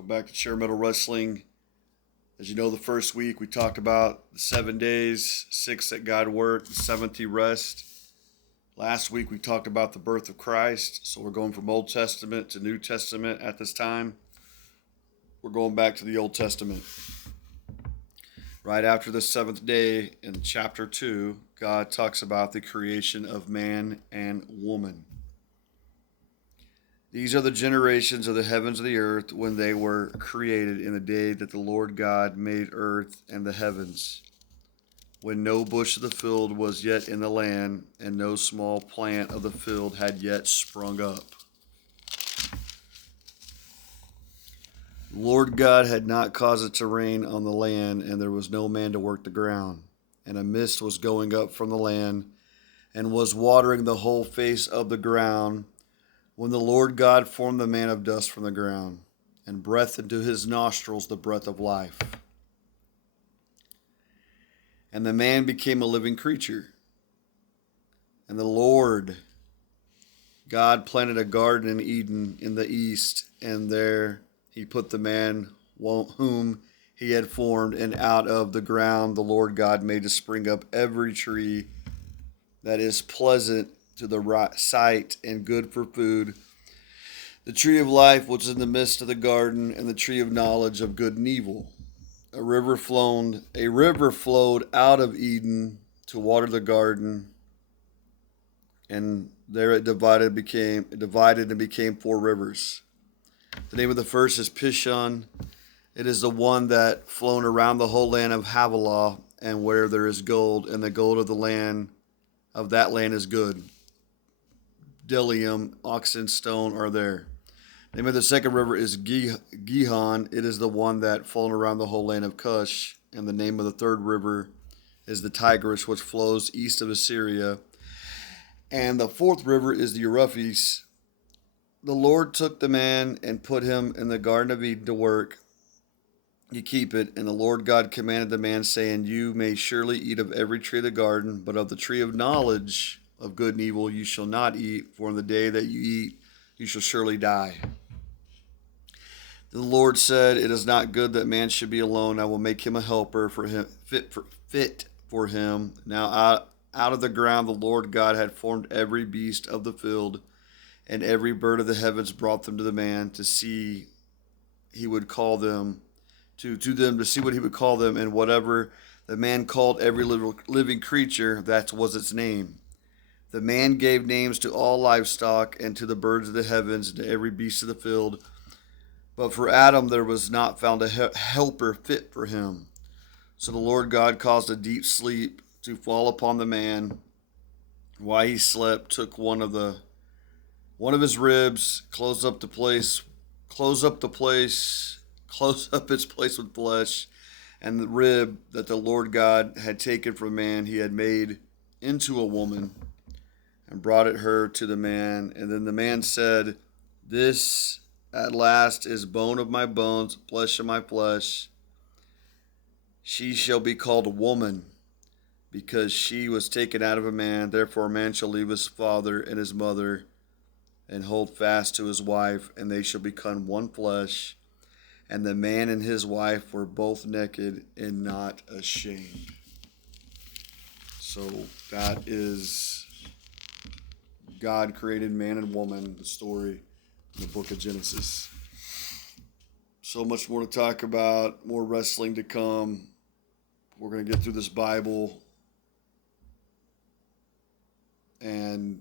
Welcome back to Share Metal Wrestling. As you know, the first week we talked about the 7 days, 6 that God worked, the 7th He rest. Last week we talked about the birth of Christ, so we're going from Old Testament to New Testament at this time. We're going back to the Old Testament. Right after the 7th day in chapter 2, God talks about the creation of man and woman. These are the generations of the heavens and the earth when they were created in the day that the Lord God made earth and the heavens, when no bush of the field was yet in the land, and no small plant of the field had yet sprung up. The Lord God had not caused it to rain on the land, and there was no man to work the ground. And a mist was going up from the land, and was watering the whole face of the ground, when the Lord God formed the man of dust from the ground, and breathed into his nostrils the breath of life. And the man became a living creature. And the Lord God planted a garden in Eden in the east, and there he put the man whom he had formed, and out of the ground the Lord God made to spring up every tree that is pleasant to the sight and good for food. The tree of life was in the midst of the garden, and the tree of knowledge of good and evil. A river flowed out of Eden to water the garden, and there it divided and became 4 rivers. The name of the first is Pishon. It is the one that flown around the whole land of Havilah, and where there is gold, and the gold of that land is good. Bdellium, ox and stone are there. The name of the second river is Gihon. It is the one that flown around the whole land of Cush. And the name of the third river is the Tigris, which flows east of Assyria. And the fourth river is the Euphrates. The Lord took the man and put him in the Garden of Eden to work. You keep it. And the Lord God commanded the man, saying, You may surely eat of every tree of the garden, but of the tree of knowledge of good and evil you shall not eat, for in the day that you eat you shall surely die. The Lord said, It is not good that man should be alone. I will make him a helper for him, fit for him. Now out of the ground the Lord God had formed every beast of the field, and every bird of the heavens brought them to the man to see he would call them, to see what he would call them, and whatever the man called every living creature, that was its name. The man gave names to all livestock, and to the birds of the heavens, and to every beast of the field. But for Adam there was not found a helper fit for him. So the Lord God caused a deep sleep to fall upon the man. While he slept, took one of his ribs, closed up its place with flesh, and the rib that the Lord God had taken from man he had made into a woman, and brought her to the man. And then the man said, This at last is bone of my bones, flesh of my flesh. She shall be called a woman, because she was taken out of a man. Therefore a man shall leave his father and his mother, and hold fast to his wife, and they shall become one flesh. And the man and his wife were both naked and not ashamed. So that is God created man and woman, the story in the book of Genesis. So much more to talk about, more wrestling to come. We're going to get through this Bible, and